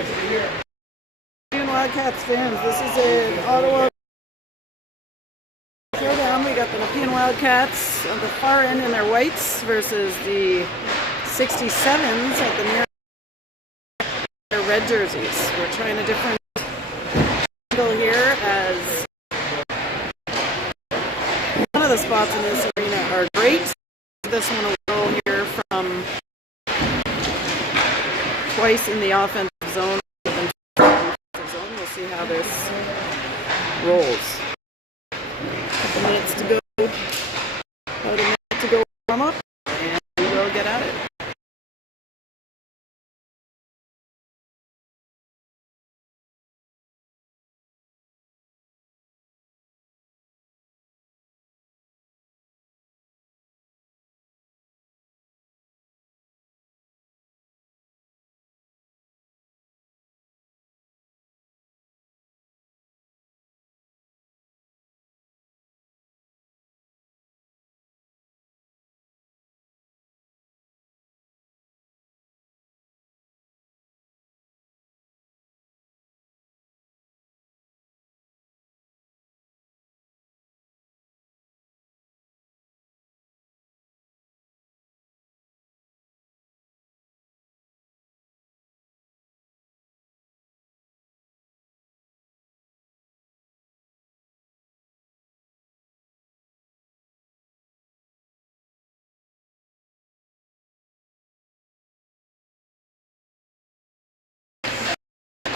Nepean Wildcats fans, this is an Ottawa showdown. We got the Nepean Wildcats on the far end in their whites versus the 67s at the near their red jerseys. We're trying a different angle here as none of the spots in this arena are great. This one will go here from twice in the offensive zone. We'll see how this rolls. A couple minutes to go. About a minute to go warm up, and we'll get at it.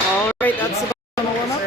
All right, that's the warm up.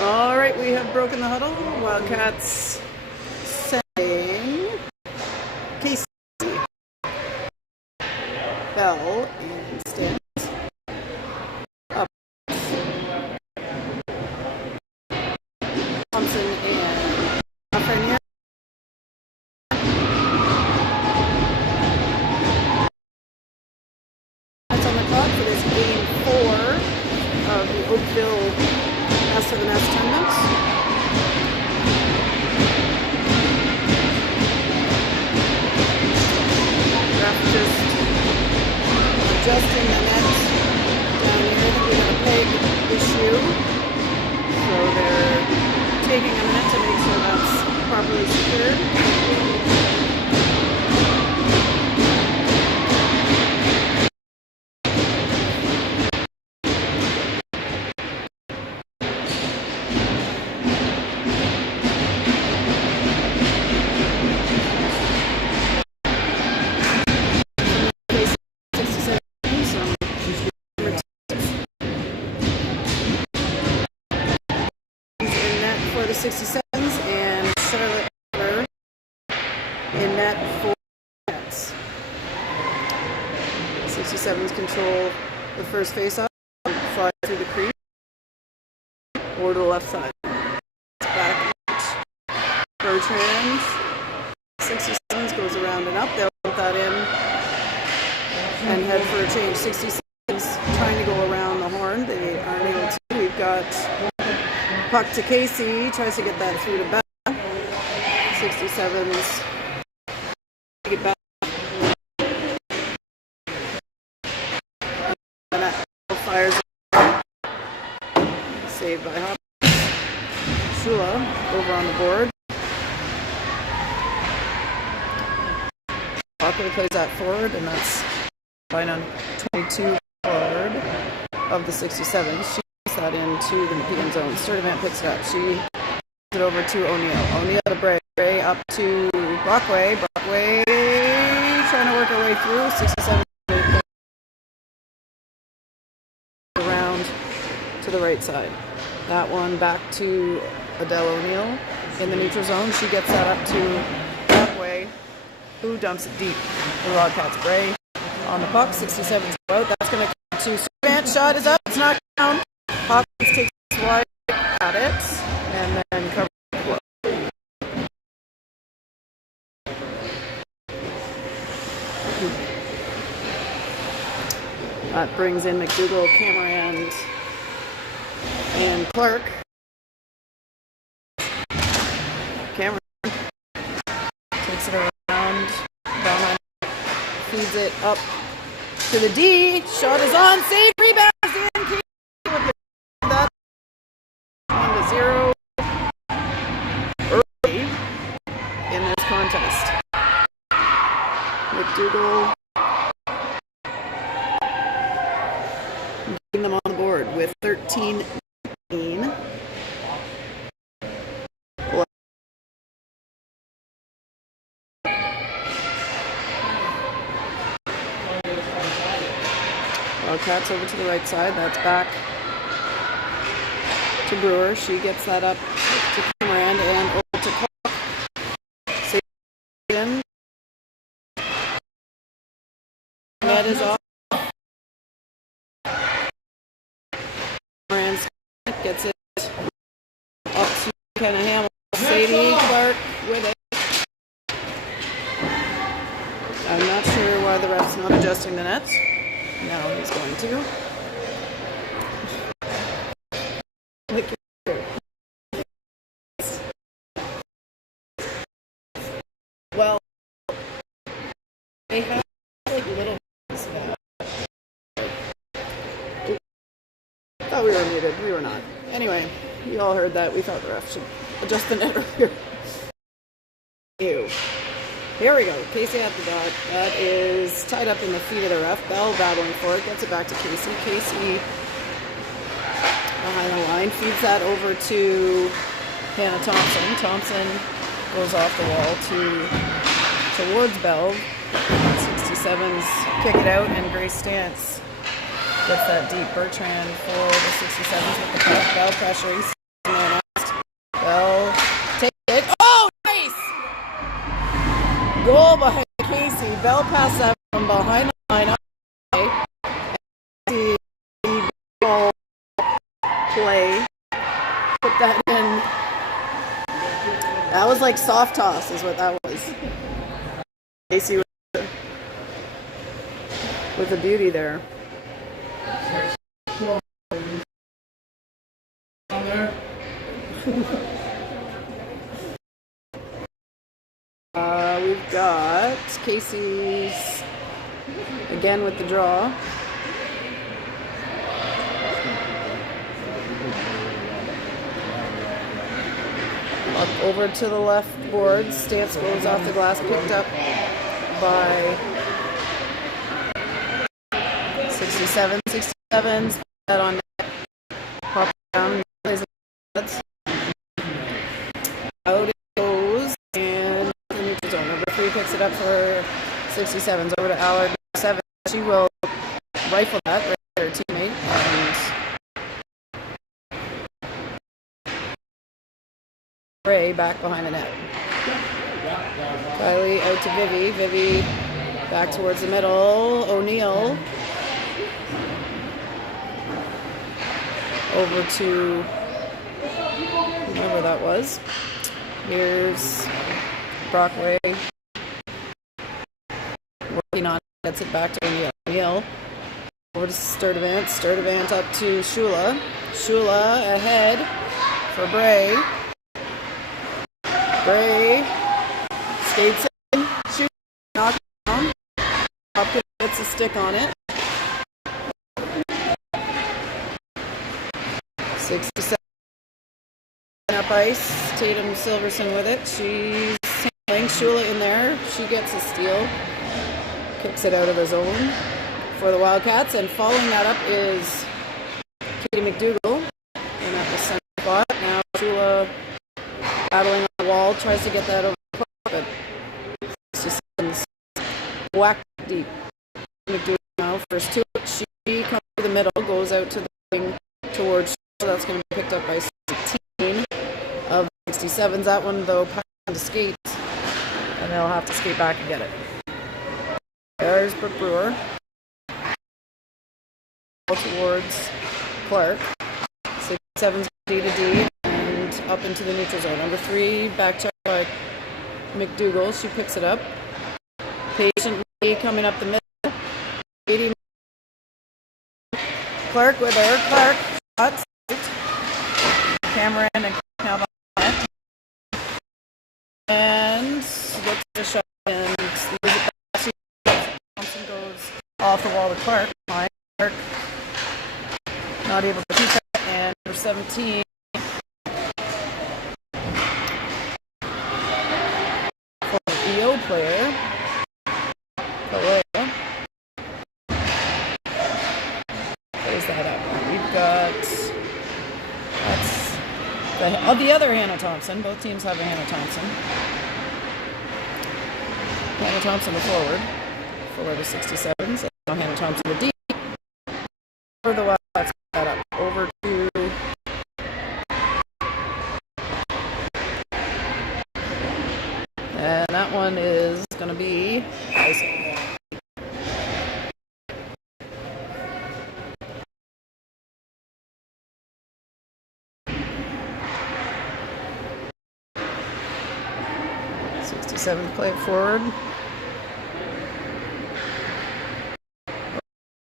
All right, we have broken the huddle. Wildcats setting Casey, Bell, and Stan. Up. Thompson and Lafreniere. That's on the clock for this game 4 of the Oakville to the Mass Tournament. Ref just adjusting the net down here. I think we have a peg issue. So they're taking a minute to make sure that's properly secured. The 67s and Charlotte in net for nets. 67s control the first face-off, fly through the crease or to the left side. Back Bertrand. 67s goes around and up. They'll put that in and head for a change. 67s trying to go around the horn. They aren't able to. We've got puck to Casey, tries to get that through to Bell. 67s take it back. And that fires saved by Hopkins. Shula over on the board. Walker plays that forward, and that's line on 22 forward of the 67s. She's that into the Nepean zone. Sturdivant picks it up. She gives it over to O'Neill. O'Neill to Bray. Bray up to Brockway. Brockway trying to work her way through. 67 around to the right side. That one back to Adele O'Neill in the neutral zone. She gets that up to Brockway, who dumps it deep. The Wildcats. Bray on the puck. 67's out. That's going to come to Sturdivant. Shot is up. It's not down. Hopkins takes wide at it and then covers the floor. That brings in McDougall, Cameron, and Clark. Cameron takes it around, behind, feeds it up to the D. Shot is on, save, rebound in. That 1-0 early in this contest. McDougall getting them on the board with 13-15. Wildcats over to the right side. That's back to Brewer. She gets that up to Cameron and over to Clark. Satan. That is off. Cameron gets it up to Kenna Hamill. Sadie Clark with it. I'm not sure why the ref's not adjusting the nets. Now he's going to. Well, they have like little. Thought we were muted. We were not. Anyway, you all heard that. We thought the ref should adjust the net earlier. Ew. Here we go. Casey at the dot. That is tied up in the feet of the ref. Bell battling for it. Gets it back to Casey. Casey behind the line. Feeds that over to Hannah Thompson. Thompson goes off the wall towards Bell. 67s kick it out, and Grace Stance gets that deep. Bertrand for the 67s with the puck. Bell pressuring. Bell take it. Oh, nice! Goal behind Casey. Bell passed that from behind the line. The ball play. Put that in. That was like soft toss is what that was. Casey with the beauty there. We've got Casey's again with the draw. Up over to the left board. Stance goes off the glass, picked up by 67s. That on net. Pop down. Plays it. Out it goes. And the neutral zone. Number 3 picks it up for 67s. Over to Allard. 7. She will rifle that right at her teammate. And Ray back behind the net. Kylie out to Vivi. Vivi back towards the middle. O'Neill over to whoever that was. Here's Brockway working on it. Gets it back to O'Neill. O'Neill over to Sturdivant. Sturdivant up to Shula. Shula ahead for Bray. Bray skates in, shoots, knocks down. Hopkins gets a stick on it. 67 up ice. Tatum Silverson with it. She's handling Shula in there. She gets a steal. Kicks it out of the zone for the Wildcats. And following that up is Katie McDougall. spot. Now Shula battling on the wall, tries to get that over the Clark, but 67's whack deep. McDougal now first to it. She comes to the middle, goes out to the wing towards Shula. That's going to be picked up by 17 of 67s. That one, though, passed on to skates, and they'll have to skate back and get it. There's Brooke Brewer. Towards Clark. 67's D to D and up into the neutral zone. Number 3, back check by McDougal. She picks it up. Patiently coming up the middle. 80. Clark with her. Clark shots. Cameron and Calvin. And gets the shot and leaves it back. Thompson goes off the wall to Clark. Clark not able to keep it, and number 17 for the EO player, Kalea, plays that up. We've got the other Hannah Thompson. Both teams have a Hannah Thompson. Hannah Thompson the forward of 67. So Hannah Thompson the D. For the Wildcats, that up over to and that one is going to be icing. '67 play it forward.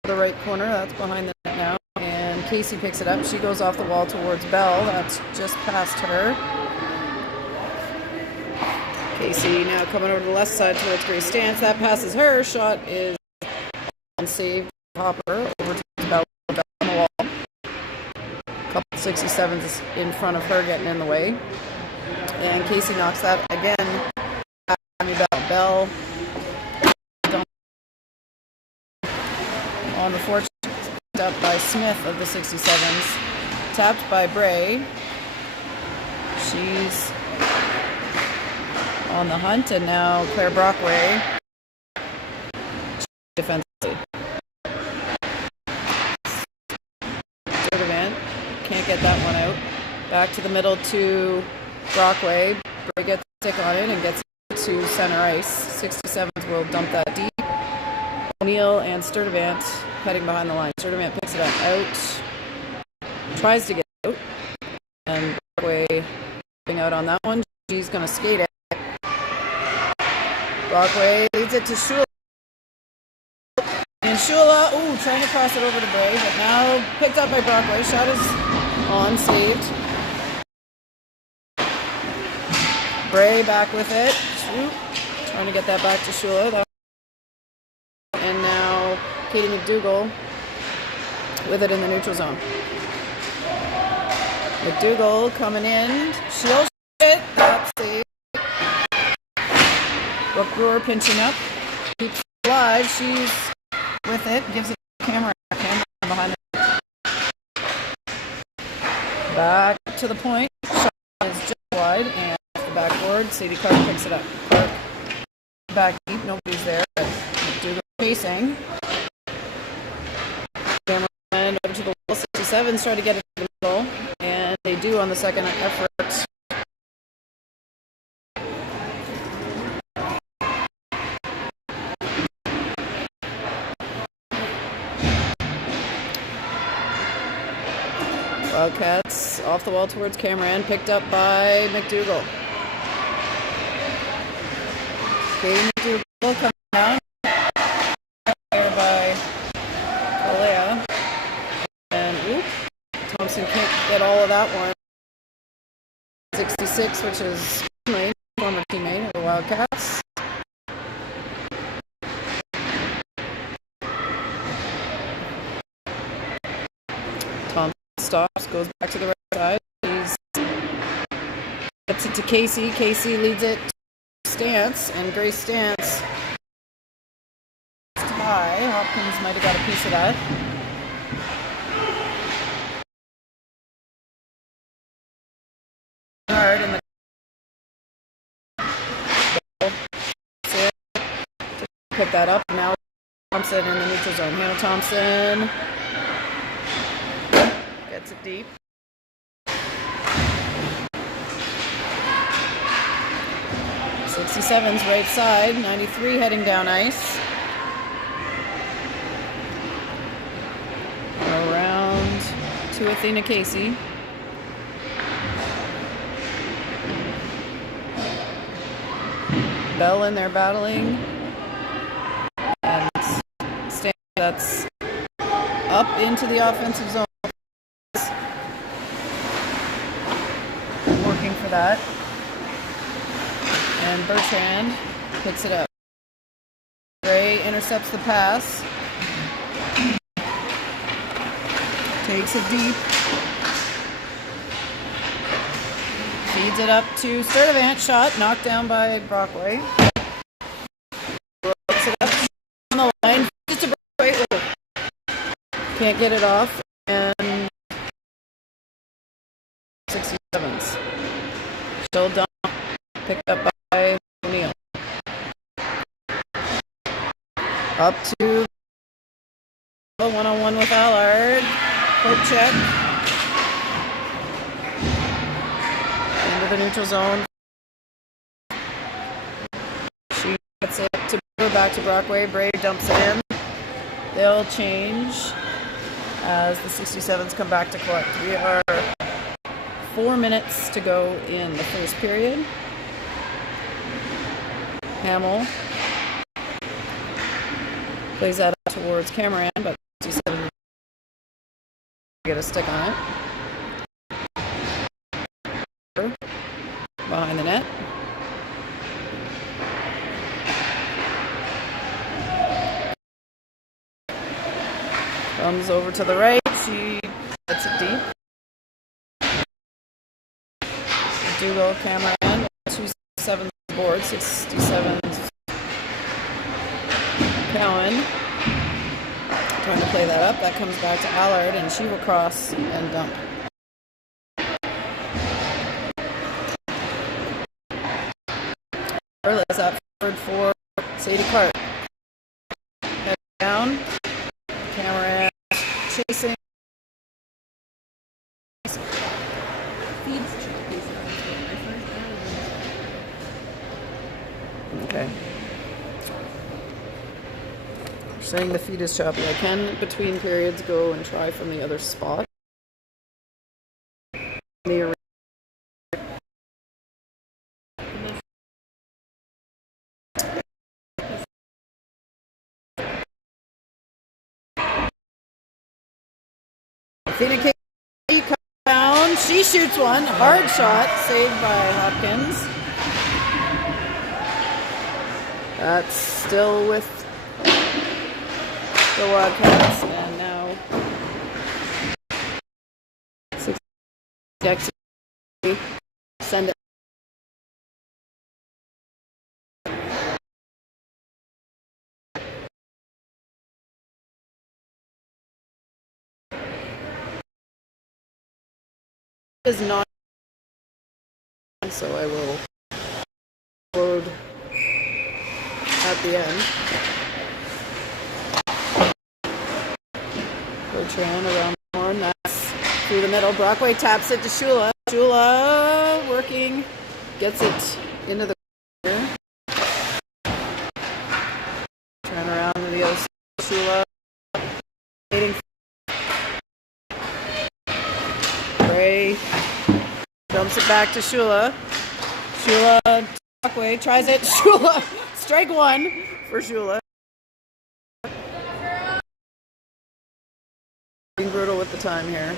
The right corner, that's behind the net now. And Casey picks it up. She goes off the wall towards Bell. That's just past her. Casey now coming over to the left side towards Grace Stance. That passes her. Shot is unsaved. Hopper over to Bell on the wall. Couple 67s in front of her getting in the way. And Casey knocks that again. Bell on the fortune, up by Smith of the 67s, tapped by Bray. She's on the hunt, and now Claire Brockway defensively. Sturdivant can't get that one out. Back to the middle to Brockway. Bray gets a stick on it and gets to center ice. 67s will dump that deep. O'Neill and Sturdivant heading behind the line. Sturdivant picks it up out, tries to get out, and Brockway getting out on that one. She's going to skate it. Brockway leads it to Shula. And Shula, trying to cross it over to Bray, but now picked up by Brockway. Shot is on, saved. Bray back with it. Trying to get that back to Shula. And now Katie McDougal with it in the neutral zone. McDougal coming in. She'll shoot it. That's safe. Brooke Brewer pinching up. Keeps it alive. She's with it. Gives it to Cameron. Cameron behind her. Back to the point. Shot is just wide and off the backboard. Sadie Clark picks it up. Clark back deep. Nobody's there. McDougal facing. Cameron over to the wall. 67s try to get it to the middle, and they do on the second effort. Wildcats off the wall towards Cameron, picked up by McDougal. Katie McDougal coming down. There by Kalea. And Thompson can't get all of that one. 66, which is my former teammate of the Wildcats. Thompson stops, goes back to the right side. He gets it to Casey. Casey leads it to Stance, and Grace Stance high. Hopkins might have got a piece of that. pick that up. Now Thompson in the neutral zone. Hannah Thompson gets it deep. 67's right side. 93 heading down ice. Around to Athena Casey. Bell in there battling. And Stan, that's up into the offensive zone. Working for that. And Bertrand picks it up. Gray intercepts the pass. Takes it deep. Feeds it up to Sturdivant. Shot knocked down by Brockway. Puts it up on the line. Feeds it to Brockway. Can't get it off. And 67s. Still dump. Picked up by O'Neill. Up to the one-on-one with Allard. Quick check. Into the neutral zone. She gets it to go back to Brockway. Bray dumps it in. They'll change as the 67s come back to collect. We are 4 minutes to go in the first period. Hamill plays that up towards Cameron, but 67 get a stick on it. Behind the net. Comes over to the right. She gets it deep. Dougal, Cameron, 2-7 board, 67 Cowan. Trying to play that up. That comes back to Allard, and she will cross and dump. Early's up forward for Sadie Clark. Head down. Cameron chasing. Okay. Saying the feed is choppy. I can, between periods, go and try from the other spot. Athena Casey comes down. She shoots one. Hard shot. Saved by Hopkins. That's still with the Wildcats, and now 6 decks send it. Is not, so I will load at the end. Bertrand around the horn. That's through the middle. Brockway taps it to Shula. Shula working. Gets it into the corner. Turn around to the other side. Shula. Waiting. Bray dumps it back to Shula. Shula. Brockway tries it. Shula. Strike one for Shula. Being brutal with the time here.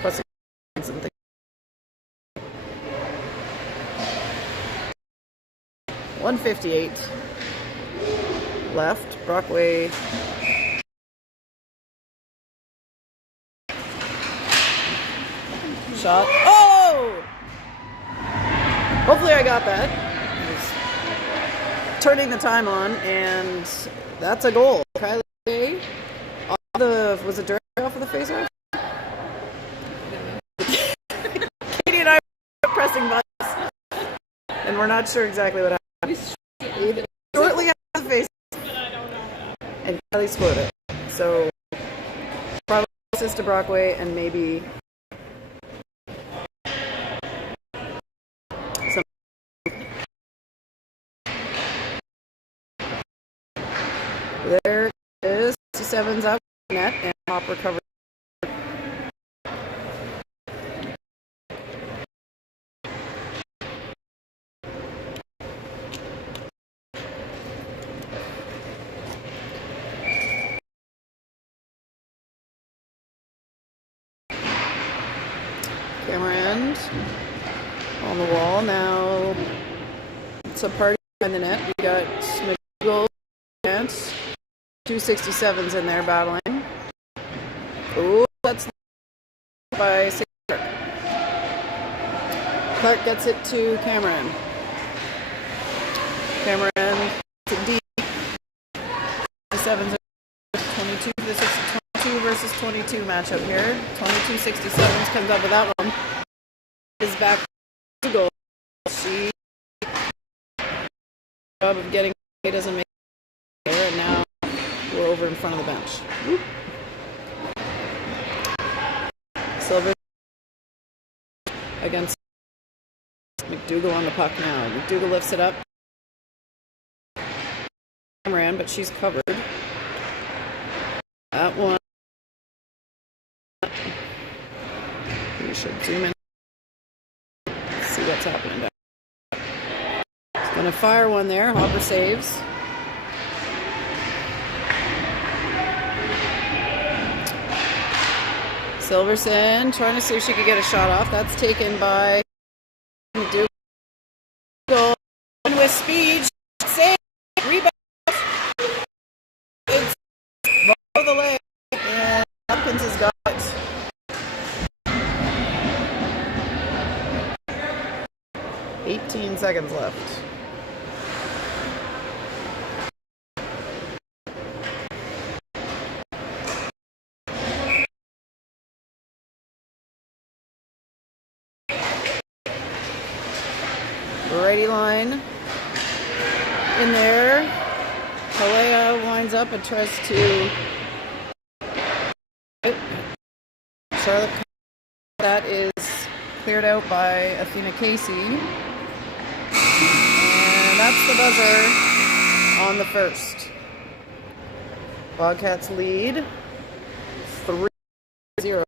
Plus something. .158 left. Brockway. Shot. Oh! Hopefully I got that. Turning the time on, and that's a goal. Kylie, was it direct off of the faceoff? Katie and I were pressing buttons, and we're not sure exactly what happened. Shortly after the highly split it. So probably closest to Brockway and maybe some. There is 67's up net and Hopper covered. Camera end on the wall. Now it's a party behind the net. We got McDougall, Chance, 267s in there battling. Ooh, that's by Clark. Clark gets it to Cameron. Cameron to D. 67s, 22 versus 22 versus 22 matchup here. 22-67s comes up with that one. Is back to goal. She job of getting doesn't make it there, and now we're over in front of the bench. Whoop. Silver against McDougall on the puck now. McDougall lifts it up. Ran, but she's covered. That one. We should zoom in. See what's happening back. He's gonna fire one there. Hopper saves. Silverson trying to see if she could get a shot off. That's taken by McDougall. With speed. Save. Rebound. It's below the leg. And Hopkins has got it. 18 seconds left. Righty line in there. Kalea winds up and tries to. Charlotte, that is cleared out by Athena Casey. And that's the buzzer on the first. Bobcats lead 3-0.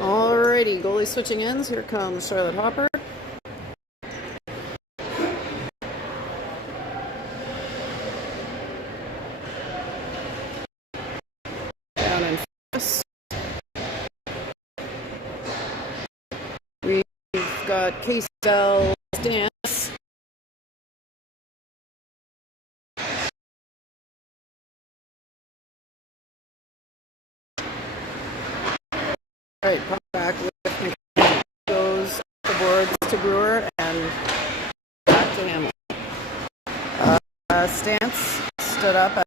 Alrighty, goalie switching ends. Here comes Charlotte Hopper. Down in first. We've got Casey Dance. Alright, pop back with McDougall. Goes the boards to Brewer and back to Hamill. Stance stood up at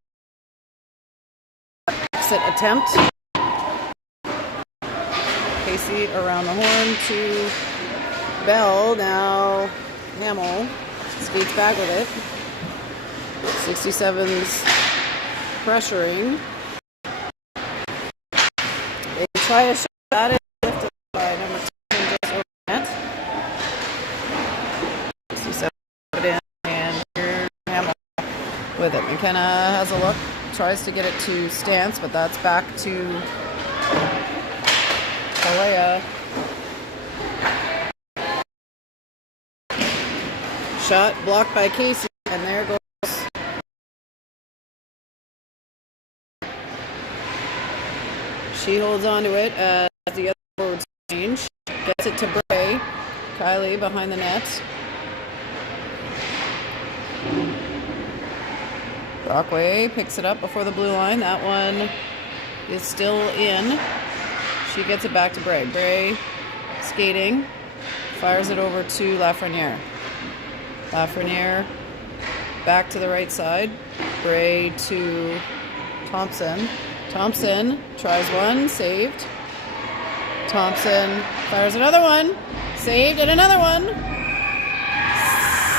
exit attempt. Casey around the horn to Bell. Now Hamill skates back with it. 67's pressuring. They try a shot. That is lifted by number 10, just McKenna has a look, tries to get it to stance, but that's back to Kalea. Shot blocked by Casey, and there goes. She holds on to it as the other forwards change. Gets it to Bray. Kylie behind the net. Brockway picks it up before the blue line. That one is still in. She gets it back to Bray. Bray skating. Fires it over to Lafreniere. Lafreniere back to the right side. Bray to Thompson. Thompson tries one, saved. Thompson fires another one, saved, and another one.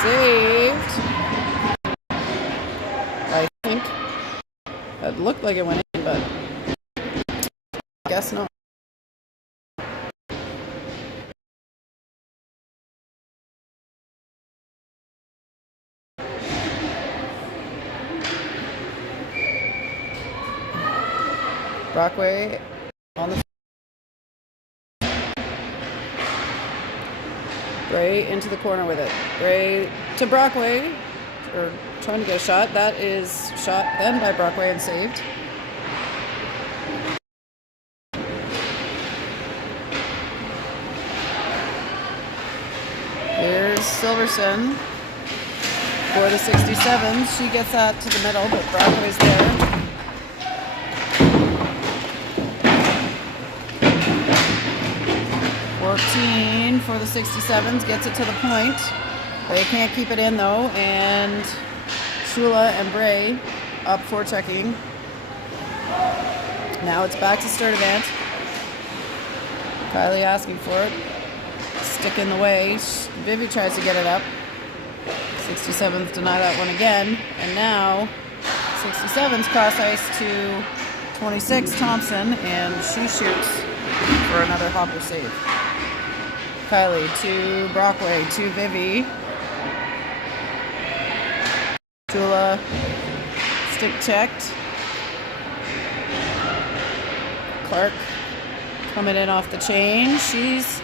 Saved. I think that looked like it went in, but I guess not. Brockway on the Bray into the corner with it. Bray to Brockway, or trying to get a shot. That is shot then by Brockway and saved. Here's Silverson for the 67s. She gets that to the middle, but Brockway's there. For the 67s, gets it to the point. They can't keep it in though, and Shula and Bray up for checking. Now it's back to Sturdivant. Kylie asking for it. Stick in the way. Vivi tries to get it up. 67s deny that one again, and now 67s cross ice to 26 Thompson, and she shoots for another hopper save. Kylie to Brockway to Vivi. Tula stick checked. Clark coming in off the chain. She's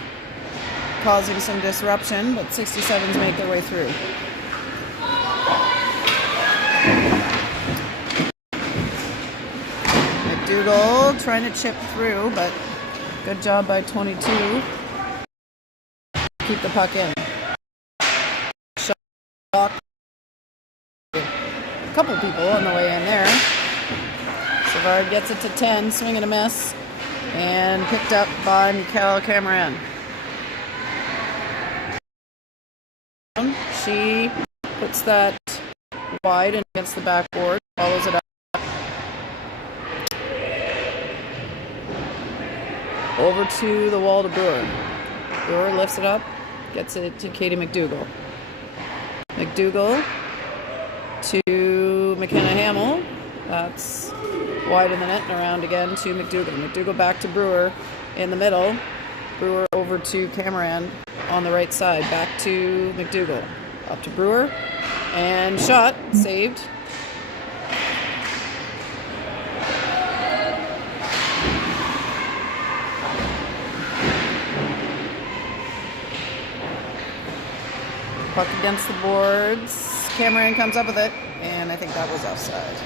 causing some disruption, but 67s make their way through. McDougall trying to chip through, but good job by 22. Keep the puck in. Shot. A couple people on the way in there. Savard gets it to 10, swing and a miss, and picked up by Mikael Cameron. She puts that wide and against the backboard, follows it up. Over to the wall to Brewer. Brewer lifts it up. Gets it to Katie McDougall. McDougall to McKenna Hamill. That's wide in the net and around again to McDougall. McDougall back to Brewer in the middle. Brewer over to Cameron on the right side. Back to McDougall. Up to Brewer. And shot. Saved. Puck against the boards. Cameron comes up with it, and I think that was offside.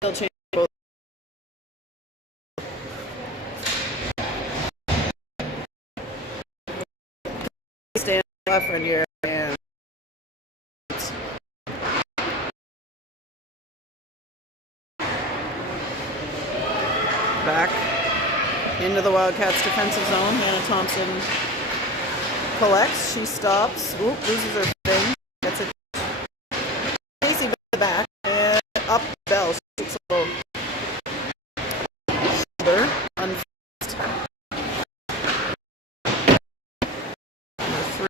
They'll change both. Stand left right here, and back into the Wildcats' defensive zone. Hannah Thompson collects. She stops. Oop, loses her thing. Gets it. Casey back and up Bell. Shoots a little shoulder. Unfazed. Number 3.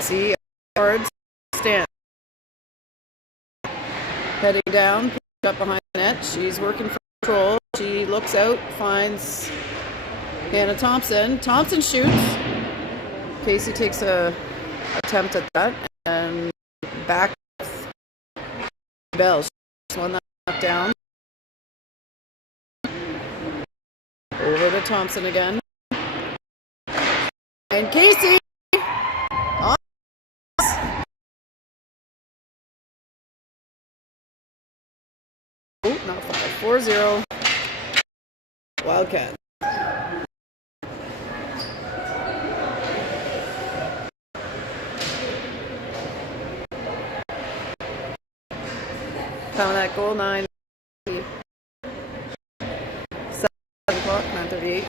See, forwards stand. Heading down, picked up behind the net. She's working for control. She looks out, finds Hannah Thompson. Thompson shoots. Casey takes a attempt at that and back Bell. She's one that down. Over to Thompson again. And Casey! Oh, not 5. 4-0. Wildcat. Coming at goal 9. 7 o'clock, 9:38.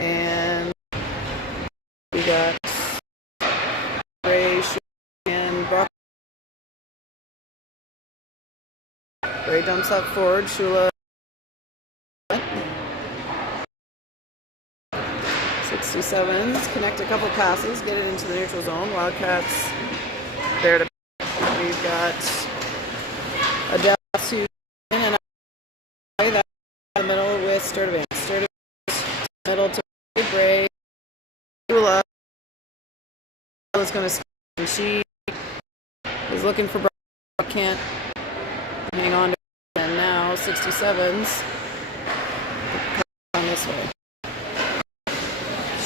And we got Ray and Brock. Ray dumps up forward. Shula. 67s. Connect a couple passes. Get it into the neutral zone. Wildcats there to. We've got Adele in and out that in the middle with Sturdivant. Sturdivant middle to Bray. Shula is going to and she is looking for Brock. Can't hang on to it. And now 67s on this way.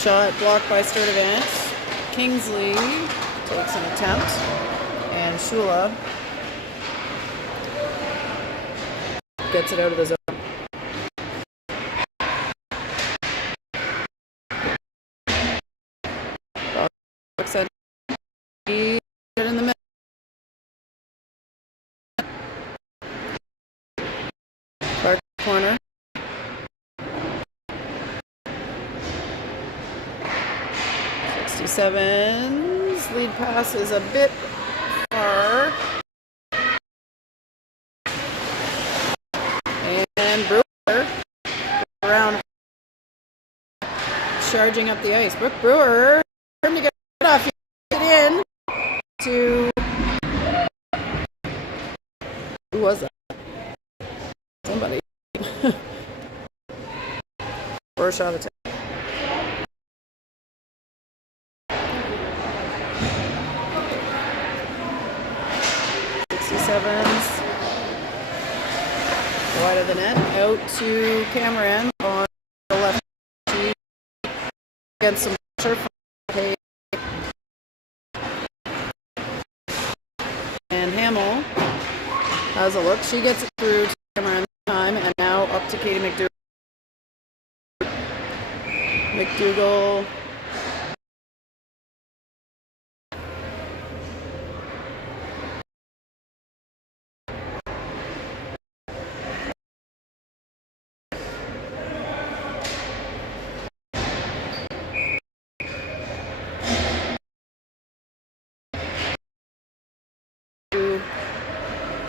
Shot blocked by Sturdivant. Kingsley takes an attempt. And Shula gets it out of the zone. He get in the middle. Clark corner. Sevens. Lead pass is a bit far. And Brewer around charging up the ice. Brooke Brewer trying to get it off. Get in to who was that? Somebody. Or a shot attack. 67s. Wide of the net. Out to Cameron on the left. She gets some pressure from Hay. And Hamill has a look. She gets it through to Cameron this time. And now up to Katie McDougall. McDougall.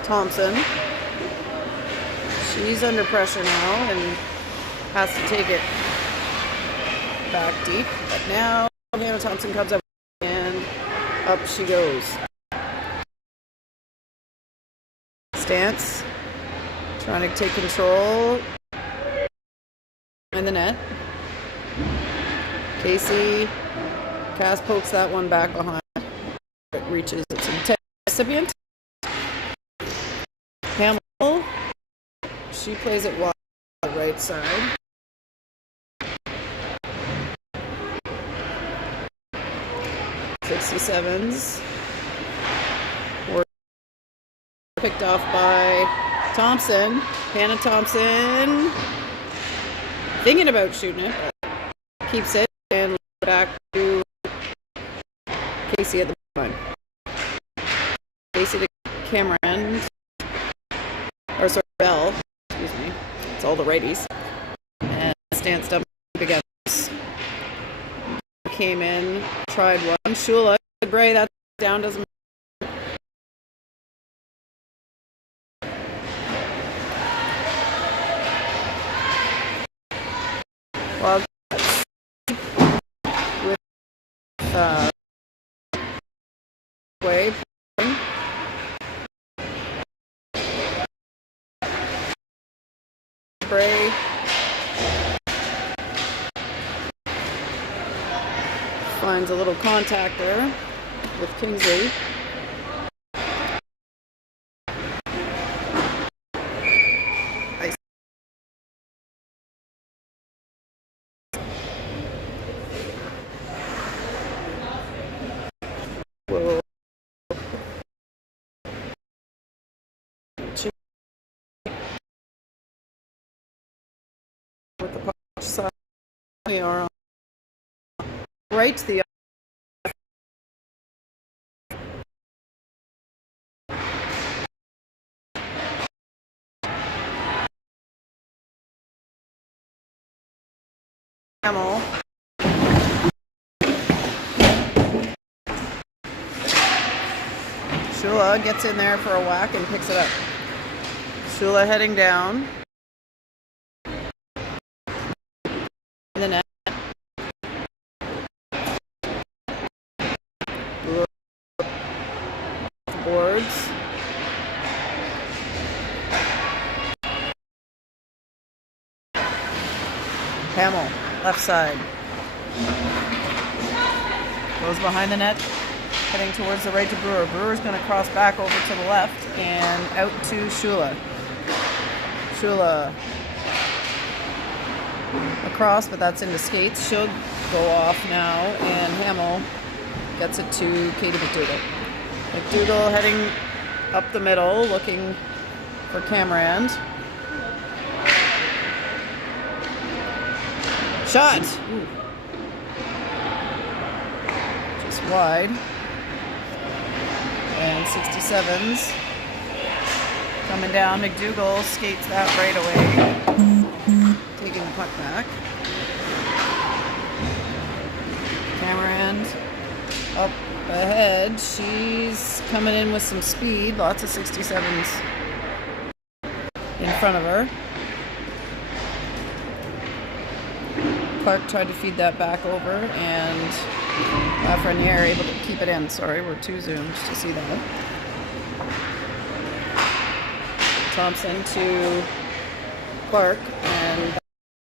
Thompson. She's under pressure now and has to take it back deep. But now Hannah Thompson comes up and up she goes. Stance trying to take control in the net. Casey Cass pokes that one back behind. It reaches its recipient. Hamill, she plays it wide on the right side. .67s were picked off by Thompson. Hannah Thompson thinking about shooting it, but keeps it and back to Casey at the line. Casey to Cameron. Or sorry, Bell, excuse me. It's all the righties. And Stance up against. Came in, tried one. Shula, Bray, that's down, doesn't matter. Well, with way. Bray. Finds a little contact there with Kingsley. Whoa. With the punch side, we are right to the Hamill. Shula gets in there for a whack and picks it up. Shula heading down. In the net. Boards. Hamill, left side. Goes behind the net, heading towards the right to Brewer. Brewer's going to cross back over to the left and out to Shula. Shula across, but that's into skates. She'll go off now, and Hamill gets it to Katie McDougall. McDougall heading up the middle, looking for Cameron. Shot! Ooh. Just wide. And 67s. Coming down, McDougall skates that right away. Taking the puck back. Cameron up ahead. She's coming in with some speed. Lots of 67s in front of her. Clark tried to feed that back over, and Lafreniere able to keep it in. Sorry, we're too zoomed to see that. Thompson to Clark, and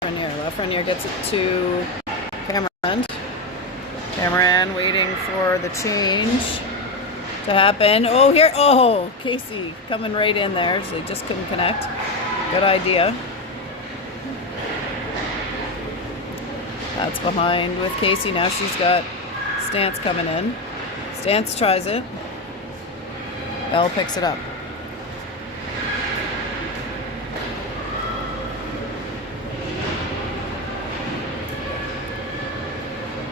Lafreniere gets it to Cameron. Cameron waiting for the change to happen. Oh, here. Oh, Casey coming right in there. So they just couldn't connect. Good idea. That's behind with Casey. Now she's got Stance coming in. Stance tries it. Bell picks it up.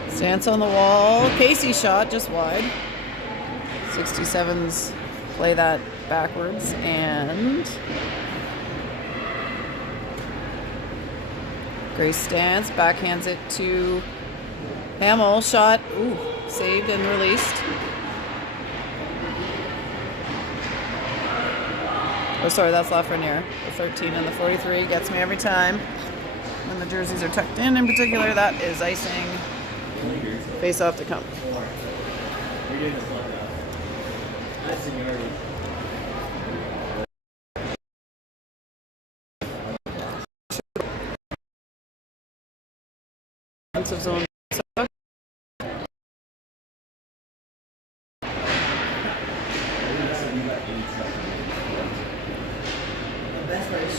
Stance on the wall. Casey shot just wide. 67s play that backwards, and Grace Stance backhands it to Hamill. Shot. Ooh, saved and released. Oh, sorry, that's Lafreniere. The 13 and the 43 gets me every time. When the jerseys are tucked in particular, that is icing. Face off to come. Defensive zone.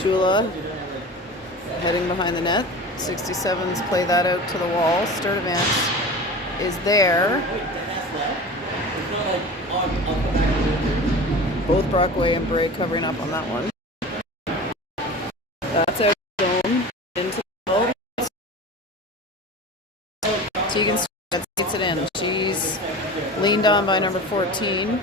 Shula heading behind the net. 67s play that out to the wall. Sturdivant is there. Both Brockway and Bray covering up on that one. That's out of zone. Into the middle. Tegan takes it in. She's leaned on by number 14.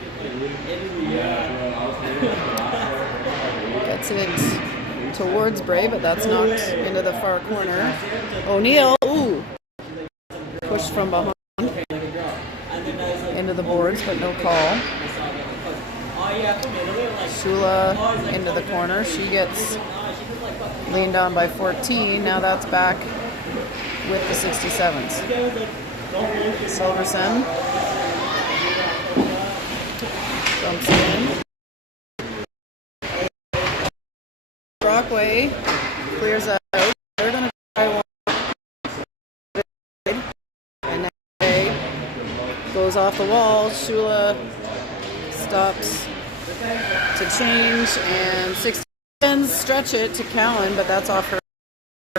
Gets it towards Bray, but that's knocked into the far corner. O'Neill, ooh, pushed from behind into the boards, but no call. Shula into the corner. She gets leaned on by 14. Now that's back with the 67s. Silverson jumps in. Brockway clears out. They're going to try one. And now goes off the wall. Shula stops to change, and 60 seconds stretch it to Cowan, but that's off her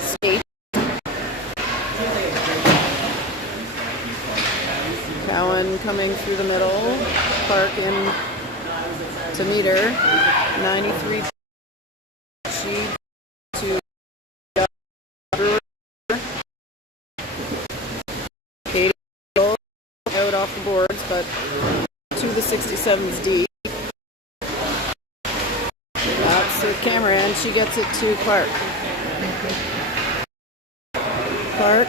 skate. Cowan coming through the middle. Clark in to meet her. 93. She to Brewer. Katie out off the boards, but to the 67's D. That's to Cameron. She gets it to Clark. Clark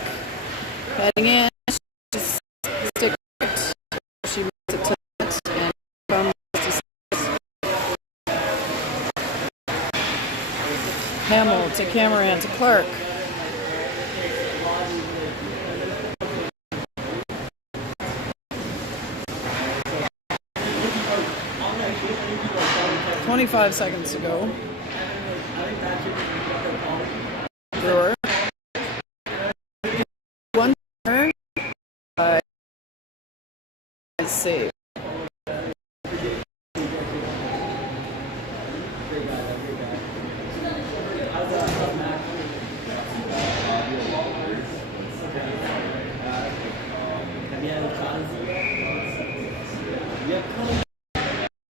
heading in. She's stick. She makes it to net and from 66. Hamill to Cameron to Clark. "25 seconds to go." Brewer. One turn. Save.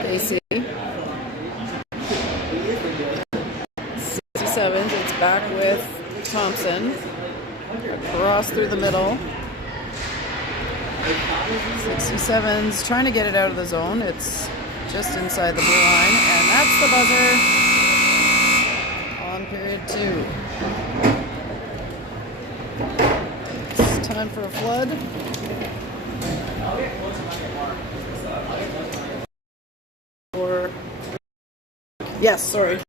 AC. 67s. It's back with Thompson. Across through the middle. 67's trying to get it out of the zone. It's just inside the blue line, and that's the buzzer on period 2. It's time for a flood. Or yes, sorry.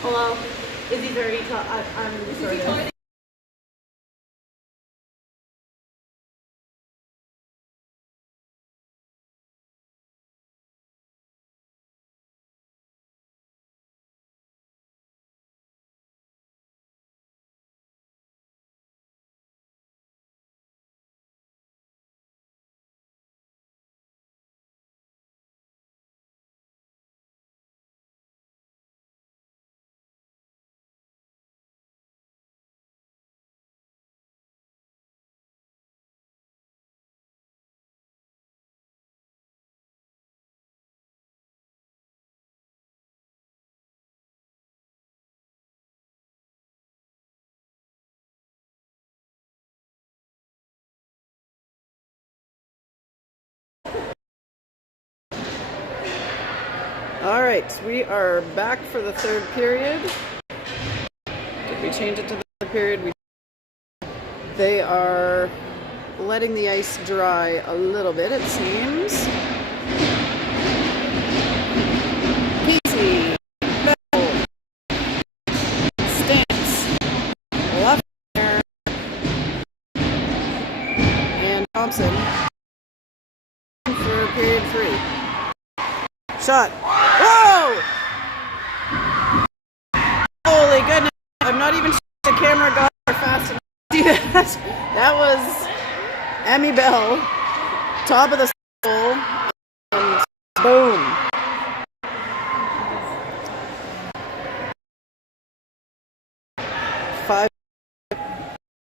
Hello? Is he very tall? I'm sorry. All right, we are back for the third period. Did we change it to the third period? They are letting the ice dry a little bit, it seems. Casey, Bell, Stance, Lefner, and Thompson for period 3. Shot. Whoa! Holy goodness. I'm not even sure the camera got there fast enough to do that. That was Emmy Bell, top of the circle, and boom. Five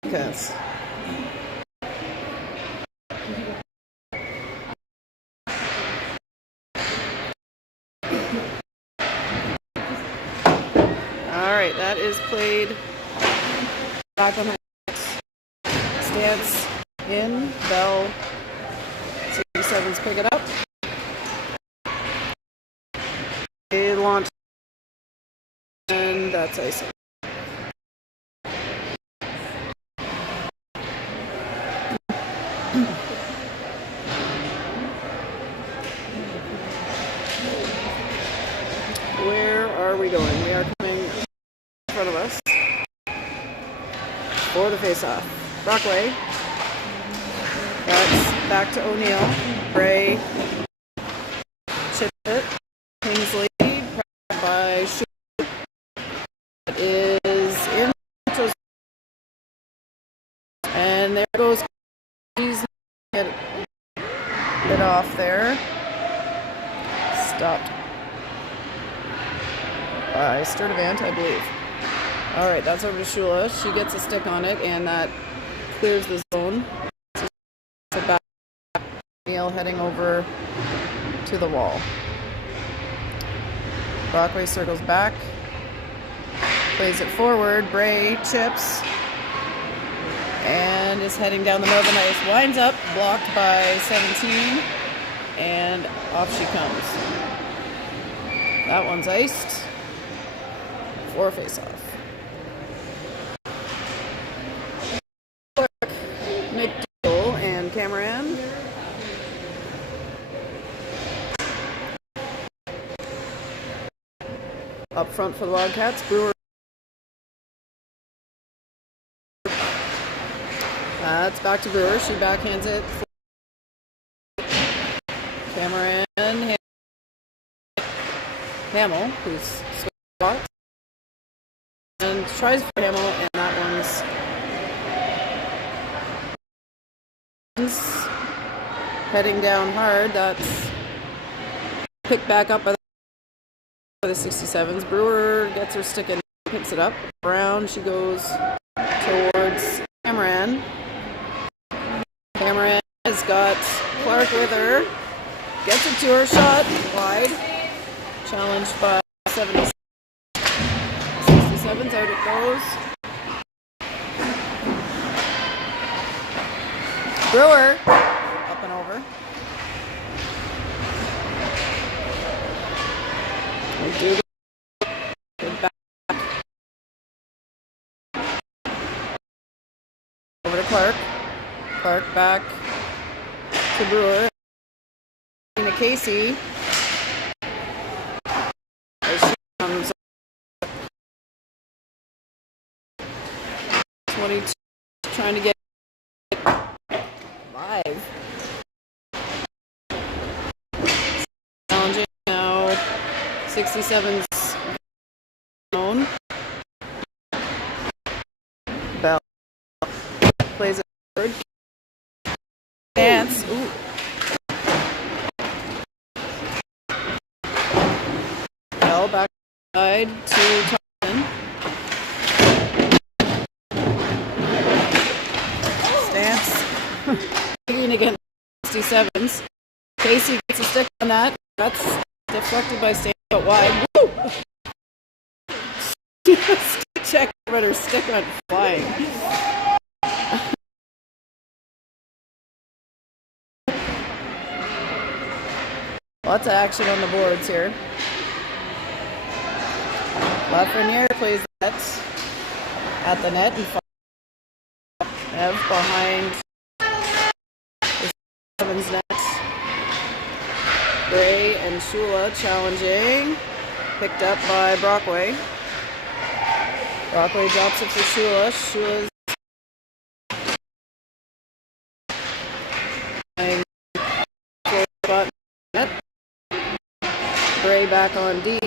seconds. Alright, that is played back on the stance in. Bell 67s pick it up. They launch, and that's icing. Where are we going? We are coming in front of us for the face-off. Brockway. That's back to O'Neill. Bray chips it. Kingsley pressed by Shu. It is in. And there goes. He's get it off there. Stopped by Sturdivant, I believe. All right, that's over to Shula. She gets a stick on it, and that clears the zone. So back, Neil heading over to the wall. Brockway circles back, plays it forward. Bray chips, and is heading down the middle of the ice. Winds up, blocked by 17, and off she comes. That one's iced. For a face-off. McDougal and Cameron. Up front for the Wildcats. Brewer. That's back to Brewer. She backhands it. Cameron. Hamill, who's switched spots. And tries for Hamill, and that one's heading down hard. That's picked back up by the 67s. Brewer gets her stick in, picks it up. Brown, she goes towards Cameron. Cameron has got Clark with her. Gets it to her, shot wide. Challenged by 70. 67s, out it goes. Brewer, up and over. McDougal, good back. Over to Clark. Clark back to Brewer. To Casey. 67's own. Bell plays it forward. Dance. Ooh. Bell back side to Thompson. Stance. Against 67s. Casey gets a stick on that. That's deflected by Stan, but wide. Woo! Check, but her stick went flying. Lots of action on the boards here. Lafreniere plays that at the net and Ev behind the Sevens net. Gray and Shula challenging. Picked up by Brockway. Brockway drops it for Shula. Shula's spot net. Gray back on D.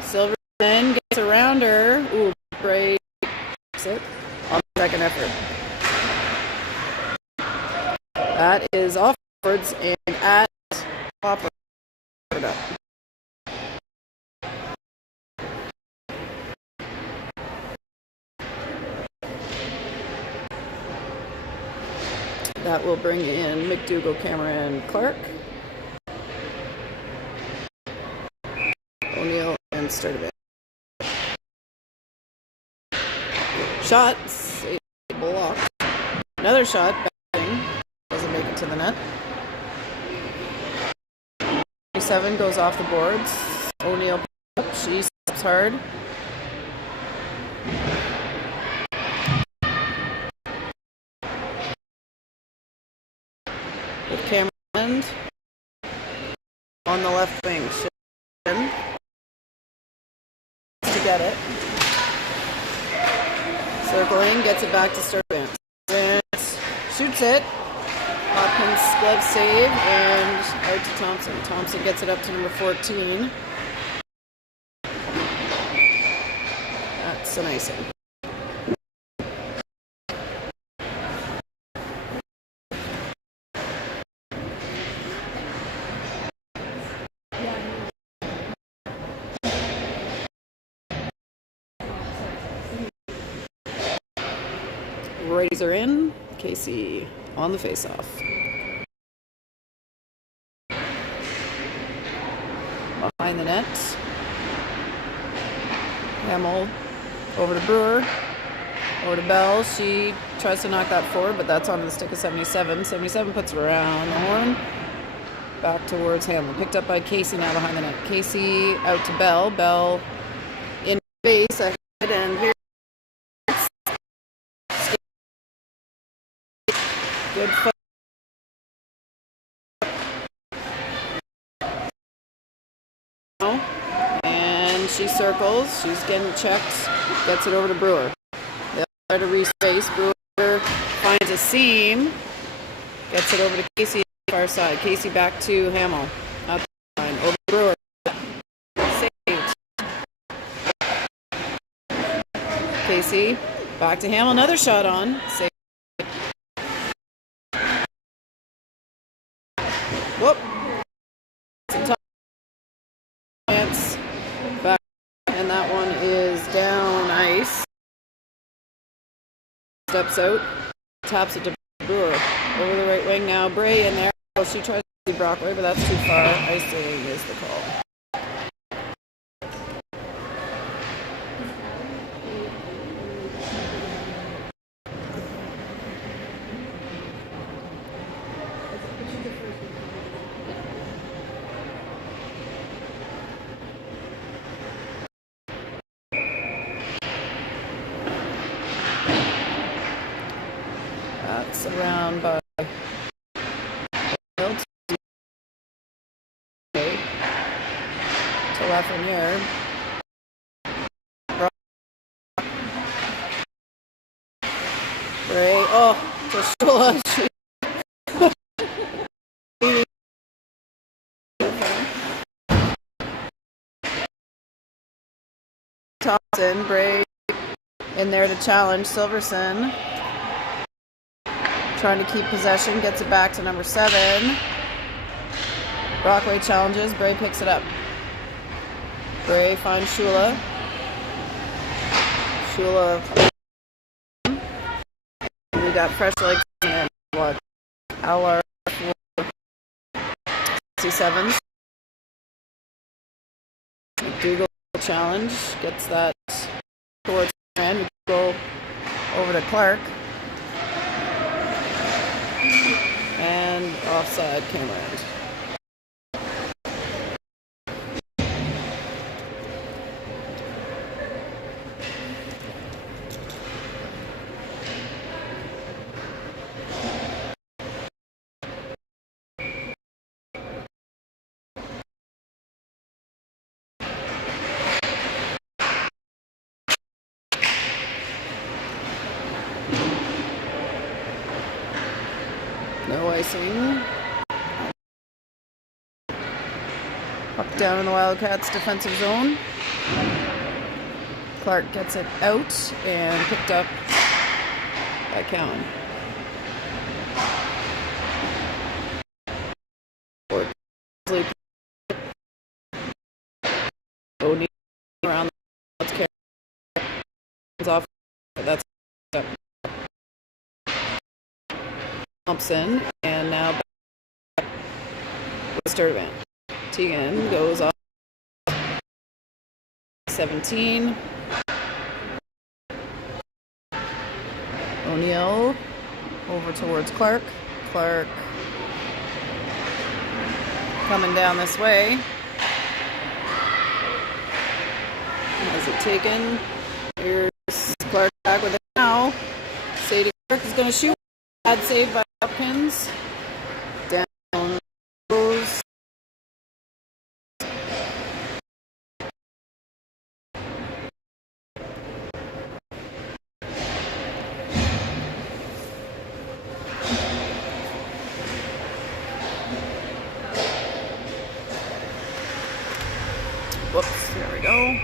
Silverman gets around her. Ooh, Gray takes it on the second effort. That is offwards and at Popper. That will bring in McDougall, Cameron, Clark, O'Neill, and Sturdivant. Shot, blocked. Another shot, bang, doesn't make it to the net. 7 goes off the boards. O'Neill up. She steps hard. With Cameron on the left wing. To get it. Circling, gets it back to Sturdivant. Shoots it. Hopkins glove save and out to Thompson. Thompson gets it up to number 14. That's an icing. Righties are in. Casey on the face-off. Behind the net. Hamill over to Brewer. Over to Bell. She tries to knock that forward, but that's onto the stick of 77. 77 puts her around the horn. Back towards Hamill. Picked up by Casey now behind the net. Casey out to Bell. Bell in base ahead and very good foot. And she circles. She's getting checked. Gets it over to Brewer. They'll try to respace. Brewer finds a seam. Gets it over to Casey on the far side. Casey back to Hamill. Up the line. Over to Brewer. Saved. Casey back to Hamill. Another shot on. Saved. Whoop. Chance back, and that one is down ice. Steps out, taps it to Brewer. Over the right wing now. Bray in there. Oh, she tries to do Brockway, but that's too far. Icing is the call. That's around by to Lafreniere. Ray, oh, to Shula. Thompson. Bray in there to challenge Silverson. Trying to keep possession, gets it back to number 7. Brockway challenges, Bray picks it up. Bray finds Shula. Shula. We got fresh legs in what? LR 67s. McDougal challenge, gets that towards the end. We go over to Clark. And offside, camera end. No icing. Puck down in the Wildcats' defensive zone. Clark gets it out and picked up by Cowan. O'Neill around the carry off. That's up. Thompson, and now back with Sturdivant. Teagan goes off 17. O'Neill over towards Clark. Clark coming down this way. Has it taken? Here's Clark back with it now. Sadie Clark is going to shoot. Bad save by Hopkins. Down goes. Whoops, there we go.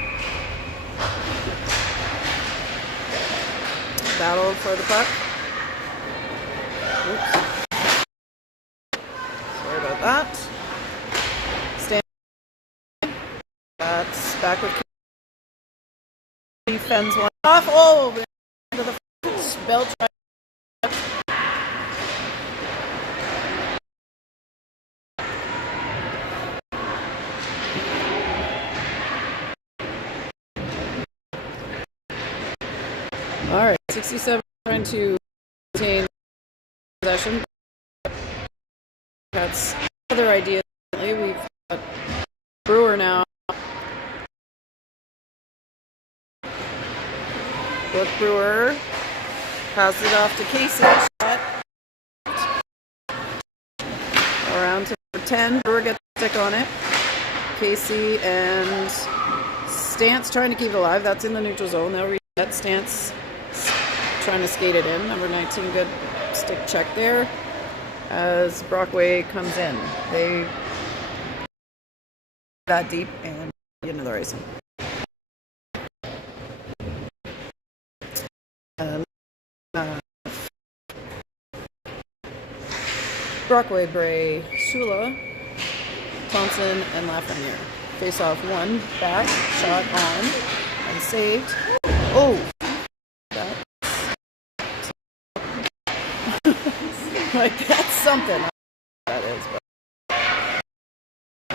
Battle for the puck. Oops. Sorry about that. Stand. That's back with defense one off. Oh, into the belt. All right, 67 trying to maintain possession. That's another idea. We've got Brewer now. Brooke Brewer passes it off to Casey. Shot. Around to number 10. Brewer gets a stick on it. Casey and Stance trying to keep it alive. That's in the neutral zone. They'll reset. Stance trying to skate it in. Number 19, good stick check there as Brockway comes in. They that deep and get another icing. Brockway, Bray, Shula, Thompson, and Lafreniere. Face off one, back, shot on, and saved. Oh! Like, that's something. That is. But.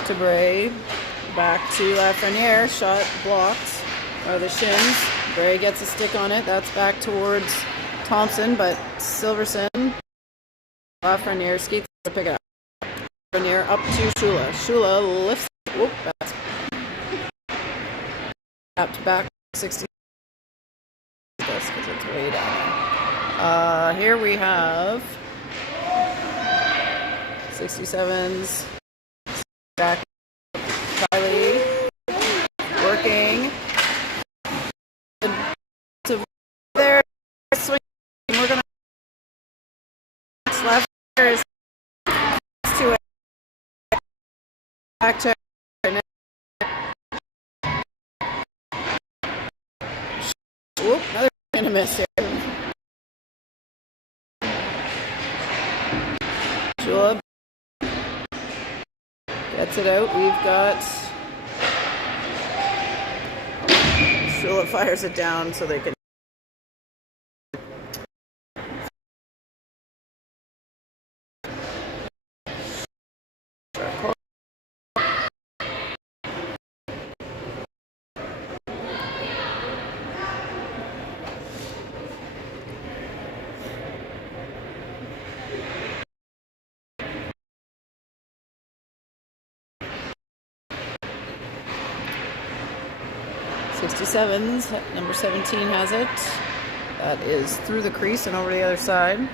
To Bray. Back to Lafreniere. Shot blocked. Or the shins. Bray gets a stick on it. That's back towards Thompson. But Silverson. Lafreniere skates to pick it up. Lafreniere up to Shula. Shula lifts. Whoop. That's tapped back 60. Because it's way down there. Here we have 67s. Back. Kylie. Working. To there. Swing. We're going to. Left. There's to it. Back check. Gets it out. We've got Shula fires it down so they can. '67s, number 17 has it. That is through the crease and over the other side.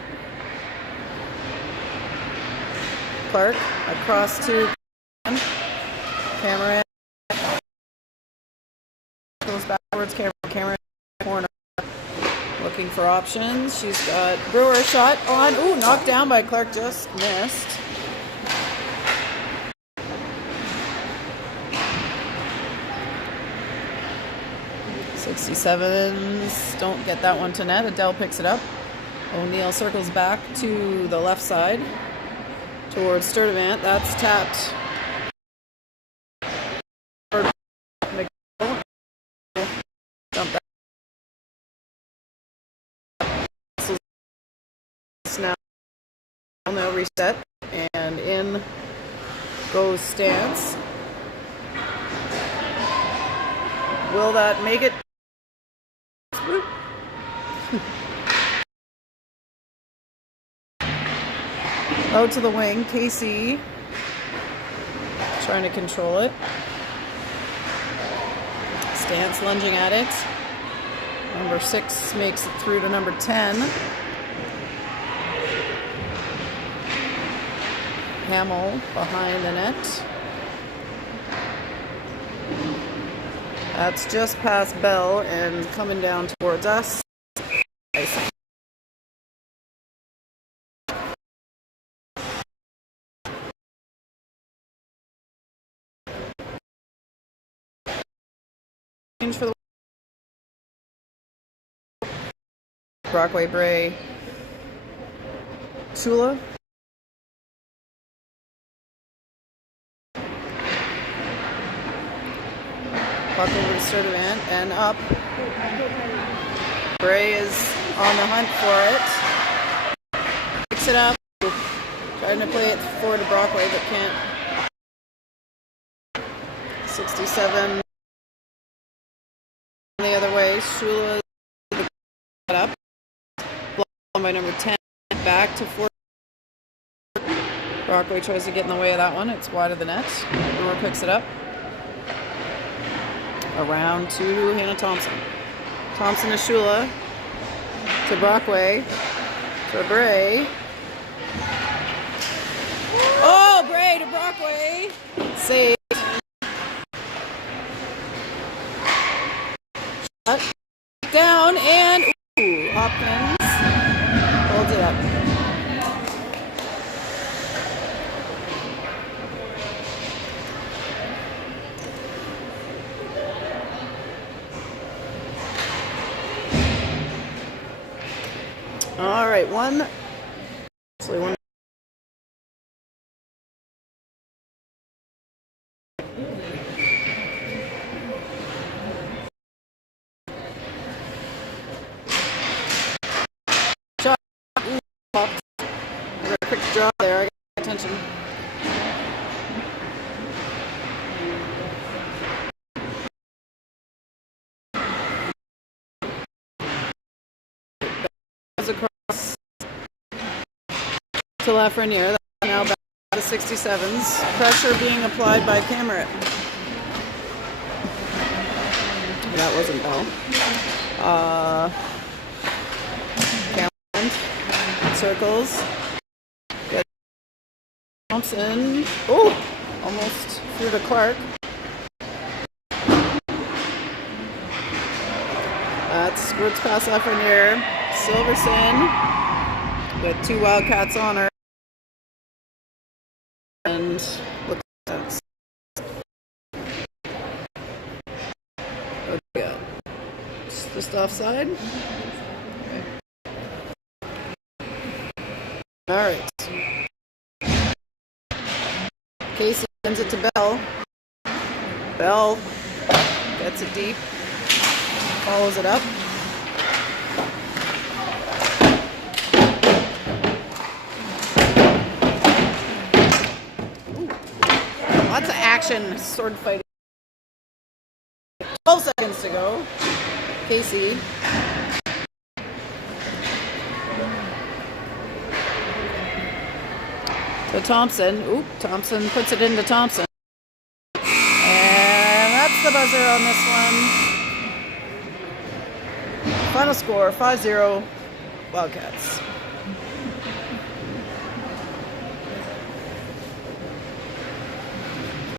Clark across to Cameron. Goes backwards. Cameron corner. Looking for options. She's got Brewer shot on. Ooh, knocked down by Clark. Just missed. '67s don't get that one to net. Adele picks it up. O'Neill circles back to the left side towards Sturdivant. That's tapped. Dump that. Now no reset, and in goes Stance. Will that make it? Out to the wing, Casey trying to control it. Stance lunging at it. Number 6 makes it through to number 10. Hamill behind the net. That's just past Bell and coming down towards us. For the Brockway, Bray, Shula. Puck over to Sturdivant and up. Bray is on the hunt for it. Picks it up. Trying to play it forward to Brockway, but can't. 67. The other way, Shula up. Blocked by number 10. Back to 4. Brockway tries to get in the way of that one. It's wide of the net. Brewer picks it up. Around to Hannah Thompson. Thompson to Shula. To Brockway. To Bray. Oh, Bray to Brockway. Save. Shut down and ooh, Hopkins holds it up. All right, one. Shot. Quick draw there. I got attention. Across to Lafreniere. That's now back to 67s. Pressure being applied by Cameron. That wasn't Bell. Cameron circles. Get Thompson. Oh, almost through to Clark. That's squirts past Lafreniere. Silverson with 2 Wildcats on her. And look at that. What do we got? Just offside? Okay. All right. Casey Sends it to Bell. Bell gets it deep. Follows it up. Ooh. Lots of action, sword fighting. 12 seconds to go. Casey. To Thompson. Oop, Thompson puts it into Thompson. And that's the buzzer on this one. Final score, 5-0 Wildcats.